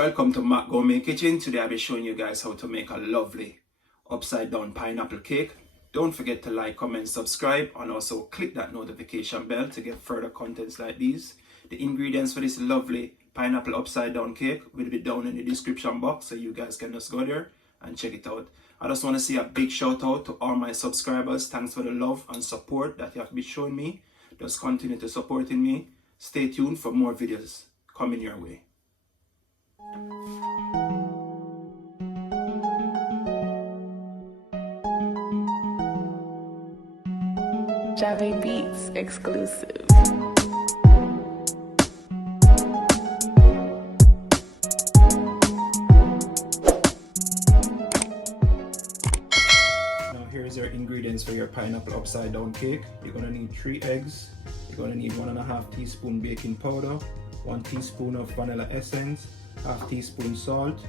welcome to Matt Gourmet Kitchen. Today I'll be showing you guys how to make a lovely upside down pineapple cake. Don't forget to like, comment, subscribe, and also click that notification bell to get further contents like these. The ingredients for this lovely pineapple upside down cake will be down in the description box, so you guys can just go there and check it out. I just want to say a big shout out to all my subscribers. Thanks for the love and support that you have been showing me. Just continue to supporting me. Stay tuned for more videos coming your way. Jave Beats exclusive. Now here's your ingredients for your pineapple upside down cake. You're gonna need 3 eggs. You're gonna need 1.5 teaspoon baking powder, 1 teaspoon of vanilla essence, half teaspoon salt,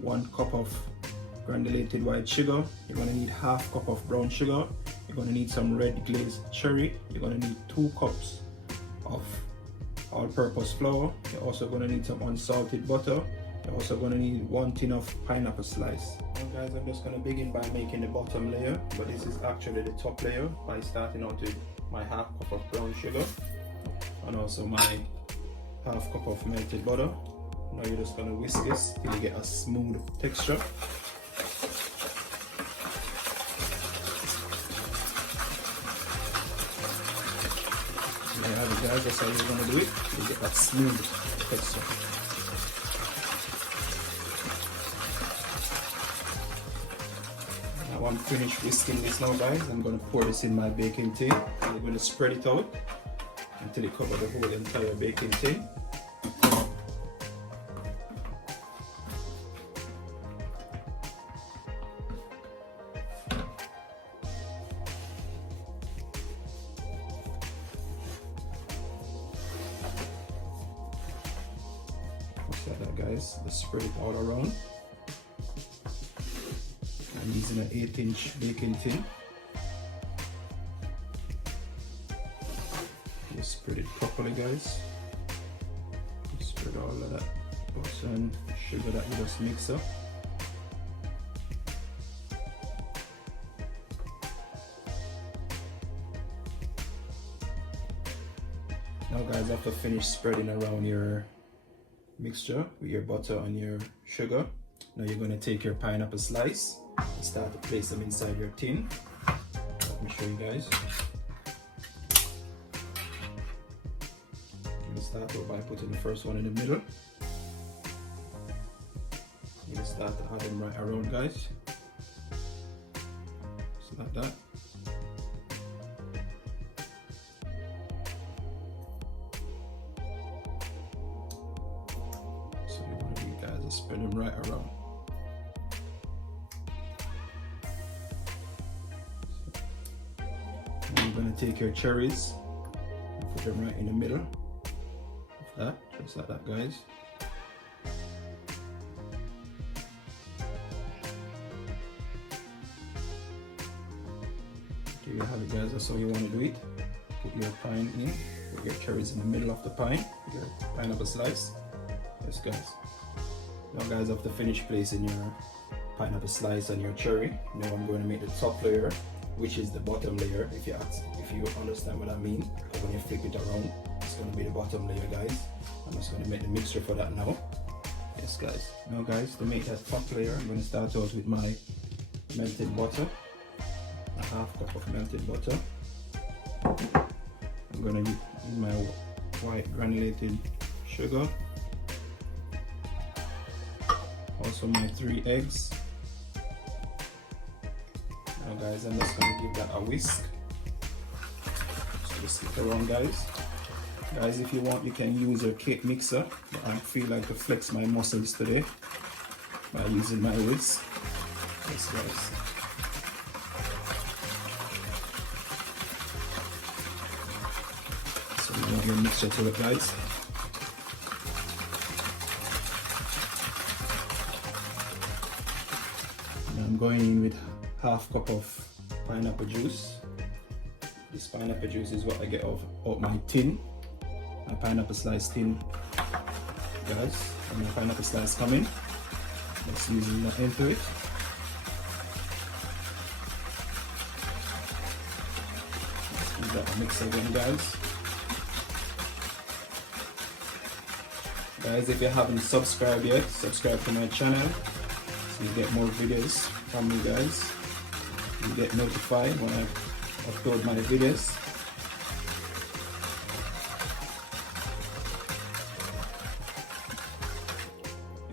1 cup of granulated white sugar. You're going to need half cup of brown sugar. You're going to need some red glazed cherry. You're going to need 2 cups of all-purpose flour. You're also going to need some unsalted butter. You're also going to need 1 tin of pineapple slice. Now guys, I'm just going to begin by making the bottom layer, but this is actually the top layer, by starting out with my half cup of brown sugar and also my half cup of melted butter. Now you're just going to whisk this till you get a smooth texture. There you have it guys, that's how you're going to do it, to get that smooth texture. Now I'm finished whisking this now guys, I'm going to pour this in my baking tin. I'm going to spread it out until it covers the whole entire baking tin. Like that guys, just spread it all around. I'm using an 8-inch baking tin. Just spread it properly guys. Just spread all of that butter and sugar that you just mix up. Now guys, after finish spreading around your mixture with your butter and your sugar, now you're going to take your pineapple slice and start to place them inside your tin. Let me show you guys. You start out by putting the first one in the middle. You start to add them right around guys, just like that. Spread them right around. Now you're going to take your cherries and put them right in the middle of that, just like that guys. Here you have it guys, that's how you want to do it. Put your pine in, put your cherries in the middle of the pine, your pineapple slice. Yes guys. Now guys, after finish placing your pineapple slice and your cherry, now I'm going to make the top layer, which is the bottom layer, if you understand what I mean. When you flip it around, it's going to be the bottom layer guys. I'm just going to make the mixture for that now. Yes guys. Now guys, to make that top layer, I'm going to start out with my melted butter, a half cup of melted butter. I'm going to use my white granulated sugar. Also my 3 eggs. Now guys, I'm just going to give that a whisk. Just whisk it around guys. Guys, if you want, you can use your cake mixer, but I feel like to flex my muscles today by using my whisk. Yes guys. So you want your mixture to it guys. I'm going in with half cup of pineapple juice. This pineapple juice is what I get out my tin, my pineapple slice tin, guys. And the pineapple slice coming. Let's use that into it. Let's use that mix again, guys. Guys, if you haven't subscribed yet, subscribe to my channel so you get more videos from me, guys. You get notified when I upload my videos.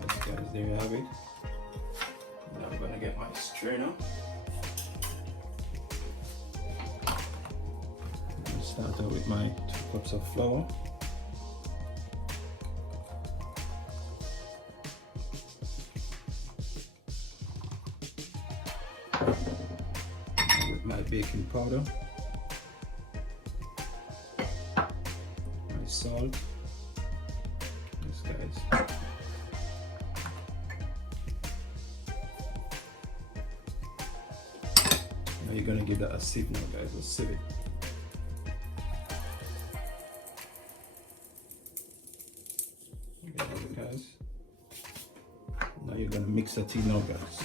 Yes, guys, there you have it. Now I'm gonna get my strainer. I'll start out with my 2 cups of flour. With my baking powder, my salt, yes guys. Now you're gonna give that a sieve now, guys. Let's sieve it. Okay, guys. Now you're gonna mix that in now, guys.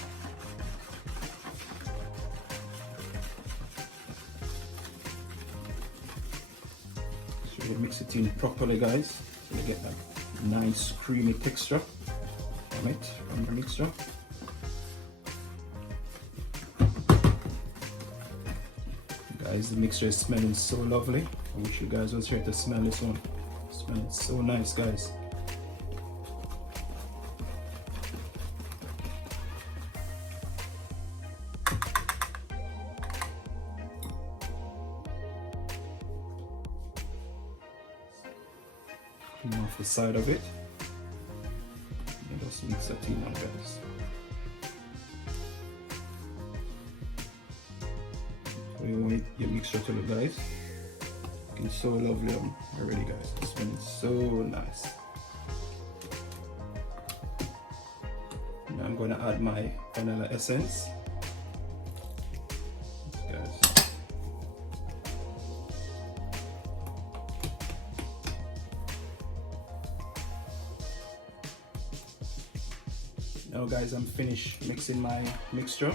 Mix it in properly, guys, so you get that nice creamy texture from the mixture. Guys, the mixture is smelling so lovely. I wish you guys was here to smell this one. It smells so nice, guys. Clean off the side of it. And just mix it in now, guys. So you want your mixture to look, guys. Looking so lovely already, guys. This one is so nice. Now I'm going to add my vanilla essence. Guys. Now guys, I'm finished mixing my mixture.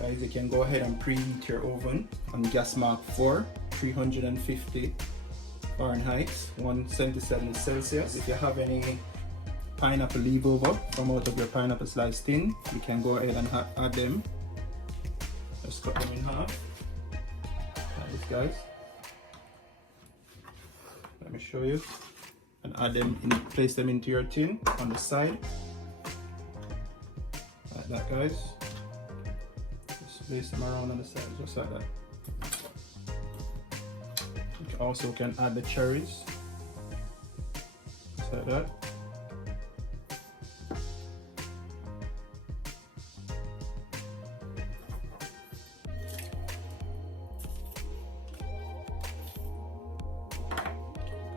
Guys, you can go ahead and preheat your oven on gas mark 4, 350 Fahrenheit, 177 Celsius. If you have any pineapple leaveover from out of your pineapple slice tin, you can go ahead and add them. Just cut them in half. Like this, guys. Let me show you. And add them in, place them into your tin on the side like that, guys. Just place them around on the side just like that. You also can add the cherries just like that.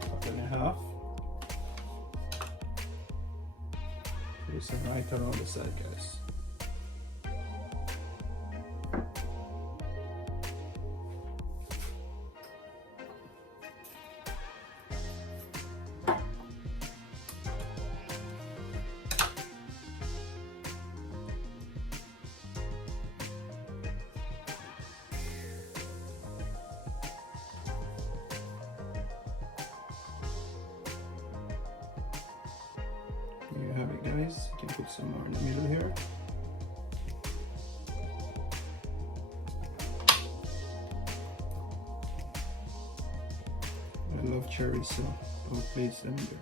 Cut them in half. Place them right around the side, guys. There you have it, guys. You can put some more in the middle here. I love cherries, so I'll place them there.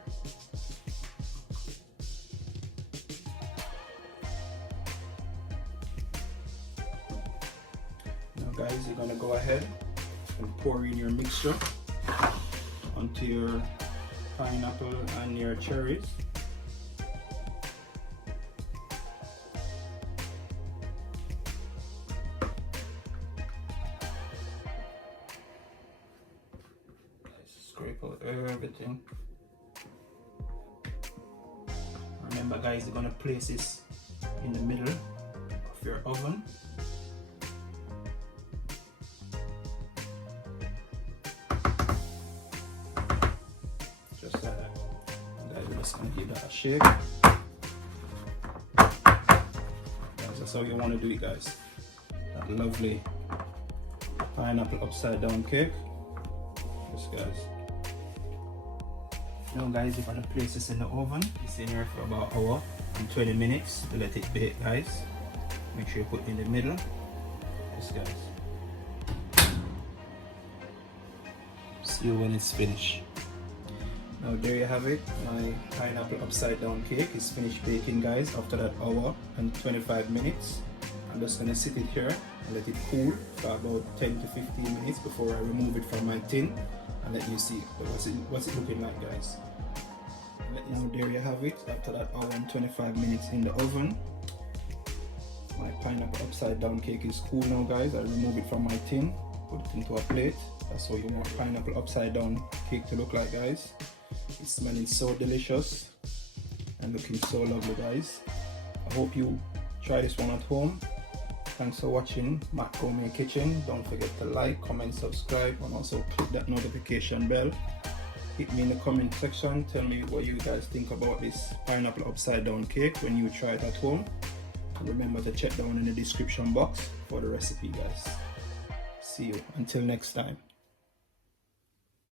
Now guys, you're gonna go ahead and pour in your mixture onto your pineapple and your cherries. Scrape out everything. Remember guys, you're gonna place this in the middle of your oven. Just like that. And guys, just that a shake. That's how you want to do it, guys. That lovely pineapple upside down cake. Yes, guys. Now, guys, you're gonna place this in the oven. It's in here for about an hour and 20 minutes to let it bake, guys. Make sure you put it in the middle. Yes, guys. See you when it's finished. Now there you have it. My pineapple upside down cake is finished baking, guys, after that hour and 25 minutes. I'm just gonna sit it here and let it cool for about 10 to 15 minutes before I remove it from my tin and let you see what's it looking like, guys. Now there you have it. After that hour and 25 minutes in the oven, my pineapple upside down cake is cool now, guys. I remove it from my tin, put it into a plate. That's how you want pineapple upside down cake to look like, guys. It's smelling so delicious and looking so lovely, guys. I hope you try this one at home. Thanks for watching Matt Gourmet Kitchen. Don't forget to like, comment, subscribe, and also click that notification bell. Hit me in the comment section. Tell me what you guys think about this pineapple upside down cake when you try it at home. And remember to check down in the description box for the recipe, guys. See you until next time.